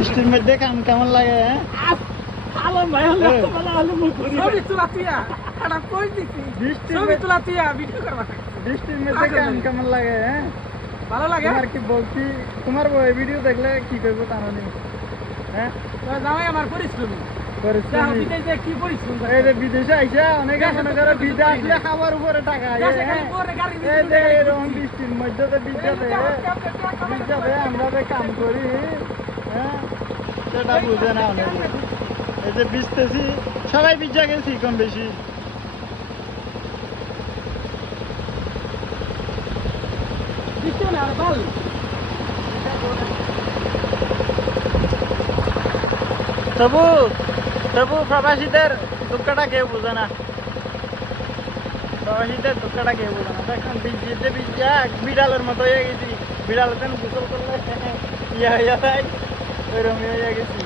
বৃষ্টির মধ্যে কাম কেমন লাগে? আলম ভাই হলো বলা আলম ছবি তোলা তুইয়া এটা কই দিছি ছবি তোলা তুইয়া ভিডিও করবা বৃষ্টির মধ্যে কাম কেমন লাগে? ভালো লাগে আর কি বলছি, তোমার ভিডিও দেখলে কি করবো তা মানে? হ্যাঁ, জামাই আমার পরিশ্রমী বিদেশে কি পরিশ্রম এই যে বিদেশে আইসা অনেকে মনে করে বিদেশে আসলে খাবার উপরে টাকা এই যে এরকম বৃষ্টির মধ্যে তো বিদ্যাতে আমরা কাম করি, হ্যাঁ সেটা বুঝে না অনেকে। এই যে ভিজতেছি, সবাই ভিজা গেছি কম বেশি। তবু তবু প্রবাসীদের দুঃখটা কেউ বোঝে না, প্রবাসীদের দুঃখটা কেউ বোঝে না। এখন ভিজতে ভিজা বিড়ালের মতো হয়ে গেছি, বিড়ালের গোসল করলে ইয়া হইয়া যায়, ওইরকম হয়ে গেছি।